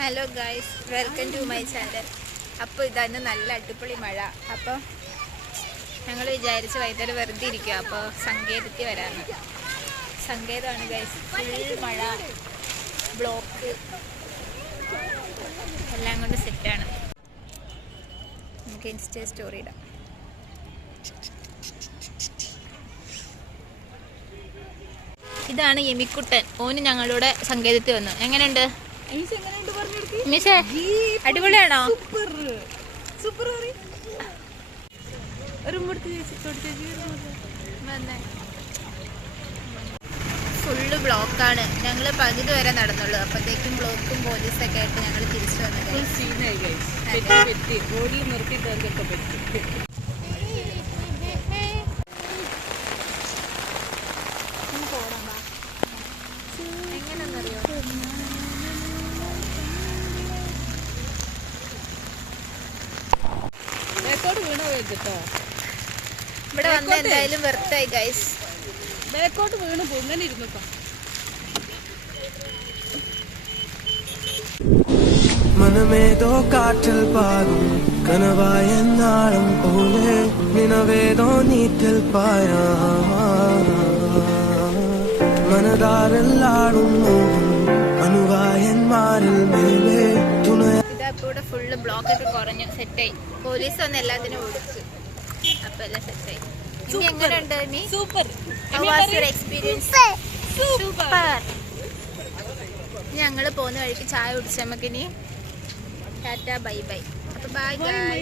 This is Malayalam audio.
Hello guys, welcome to my channel. അപ്പോൾ ഇതാണ് നല്ല അടിപൊളി മഴ. അപ്പോൾ ഞങ്ങൾ വിചാരിച്ച് വൈകുന്നേരം വെറുതെ ഇരിക്കുക. അപ്പോൾ സങ്കേതത്തിൽ വരാമെന്ന്. സങ്കേതമാണ് ഗൈസ്, ഫുൾ മഴ, ബ്ലോക്ക് എല്ലാം കൊണ്ട് സെറ്റാണ്. നമുക്ക് ഇൻസ്റ്റ സ്റ്റോറി ഇടാം. ഇതാണ് യമിക്കുട്ടൻ. ഓന് ഞങ്ങളുടെ സങ്കേതത്തിൽ വന്നു. എങ്ങനെയുണ്ട് മിഷേ? അടിപൊളിയാണോ? ഫുള്ള് ബ്ലോക്കാണ്. ഞങ്ങൾ പകുതി വരെ നടന്നുള്ളൂ. അപ്പോഴത്തേക്കും ബ്ലോക്കും പോലീസൊക്കെ ആയിട്ട് ഞങ്ങൾ തിരിച്ചു വന്നത്. എങ്ങനെയെന്നറിയോ? ഇവിടെ വന്ന് എന്തായാലും വെറുത്തായി ഗൈസ്. ബേക്കോട്ട് വീണ് പൊങ്ങനെ ഇരുന്നോ. മനമേതോ കാറ്റിൽ പാറും കനവായ നാളം പോലെ നിനവേതോ നീറ്റിൽ പായാ മനതാരെല്ലാടും അനുവായന്മാരിൽ മേലെ ഇവിടെ ഫുള്ള് ബ്ലോക്ക് ഒക്കെ കുറഞ്ഞു, സെറ്റായി. പോലീസ് വന്ന് എല്ലാത്തിനും ഓടിച്ചു. അപ്പൊ എല്ലാം സെറ്റായി. എങ്ങനെയുണ്ട് നീ? സൂപ്പർ. Experience super. ഞങ്ങള് പോകുന്ന വഴിക്ക് ചായ കുടിച്ച് നമുക്കിനി ടാറ്റ ബൈ ബൈ. അപ്പൊ ബൈ ബൈ.